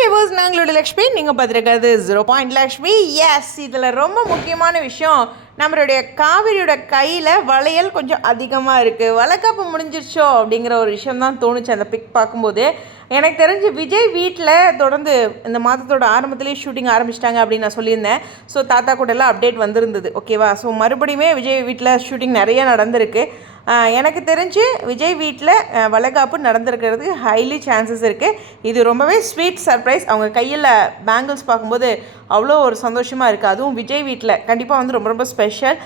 Viewers நாங்களோட லக்ஷ்மி நீங்கள் பார்த்துருக்கிறது ஜீரோ பாயிண்ட் லக்ஷ்மி. எஸ் இதில் ரொம்ப முக்கியமான விஷயம் நம்மளுடைய காவிரியோட கையில் வளையல் கொஞ்சம் அதிகமாக இருக்குது வளைக்காப்பு முடிஞ்சிருச்சோ அப்படிங்கிற ஒரு விஷயம் தான் தோணுச்சு அந்த பிக் பார்க்கும்போது. எனக்கு தெரிஞ்சு விஜய் வீட்டில் தொடர்ந்து இந்த மாதத்தோட ஆரம்பத்துலேயே ஷூட்டிங் ஆரம்பிச்சிட்டாங்க அப்படின்னு நான் சொல்லியிருந்தேன். ஸோ தாத்தா கூட எல்லாம் அப்டேட் வந்திருந்தது ஓகேவா ஸோ மறுபடியுமே விஜய் வீட்டில் ஷூட்டிங் நிறைய நடந்திருக்கு. எனக்கு தெரிஞ்சு விஜய் வீட்டில் வளைகாப்பு நடந்திருக்கிறது ஹைலி சான்சஸ் இருக்குது இது ரொம்பவே ஸ்வீட் சர்ப்ரைஸ் அவங்க கையில் பேங்கிள்ஸ் பார்க்கும்போது அவ்வளோ ஒரு சந்தோஷமாக இருக்குது அதுவும் விஜய் வீட்டில் கண்டிப்பாக வந்து ரொம்ப ரொம்ப ஸ்பெஷல்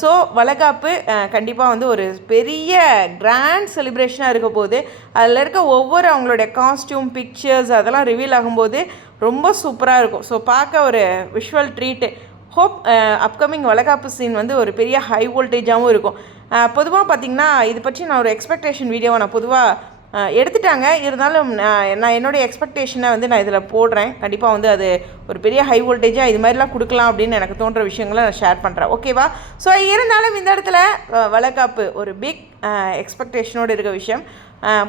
ஸோ வளைகாப்பு கண்டிப்பாக வந்து ஒரு பெரிய கிராண்ட் செலிப்ரேஷனாக இருக்க போது அதில் இருக்க ஒவ்வொரு அவங்களுடைய காஸ்டியூம் பிக்சர்ஸ் அதெல்லாம் ரிவீல் ஆகும்போது ரொம்ப சூப்பராக இருக்கும். ஸோ பார்க்க ஒரு விஷுவல் ட்ரீட்டு ஹோப் அப்கமிங் வளகாப்பு சீன் வந்து ஒரு பெரிய ஹை வோல்டேஜாகவும் இருக்கும். Uh, பொதுவாக பார்த்தீங்கன்னா இது பற்றி நான் ஒரு எக்ஸ்பெக்டேஷன் வீடியோவை நான் பொதுவாக uh, எடுத்துட்டாங்க. இருந்தாலும் நான் நான் என்னுடைய எக்ஸ்பெக்டேஷனை வந்து நான் இதில் போடுறேன். கண்டிப்பாக வந்து அது ஒரு பெரிய ஹை வோல்டேஜாக இது மாதிரிலாம் கொடுக்கலாம் அப்படின்னு எனக்கு தோன்ற விஷயங்களை நான் ஷேர் பண்ணுறேன் ஓகேவா ஸோ இருந்தாலும் இந்த இடத்துல அஹ், வளைகாப்பு ஒரு பிக் எக்ஸ்பெக்டேஷனோடு இருக்க விஷயம்.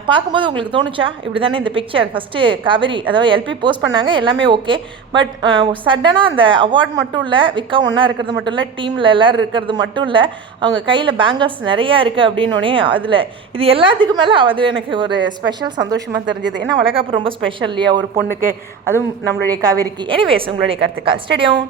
பார்க்கும்போது உங்களுக்கு தோணுச்சா? இப்படி தானே இந்த பிக்சர் ஃபஸ்ட்டு காவேரி அதாவது எல்பி போஸ்ட் பண்ணாங்க எல்லாமே ஓகே பட் சடனாக அந்த அவார்ட் மட்டும் இல்லை விக்கா ஒன்றா இருக்கிறது மட்டும் இல்லை டீமில் எல்லோரும் இருக்கிறது மட்டும் இல்லை அவங்க கையில் பேங்கர்ஸ் நிறையா இருக்குது அப்படின்னோடனே அதில் இது எல்லாத்துக்கும் மேலே அது எனக்கு ஒரு ஸ்பெஷல் சந்தோஷமாக தெரிஞ்சது. ஏன்னா வளகாப்பு ரொம்ப ஸ்பெஷல் இல்லையா ஒரு பொண்ணுக்கு? அதுவும் நம்மளுடைய காவேரிக்கு. எனிவேஸ் உங்களுடைய கருத்துக்கள். ஸ்டேடியம்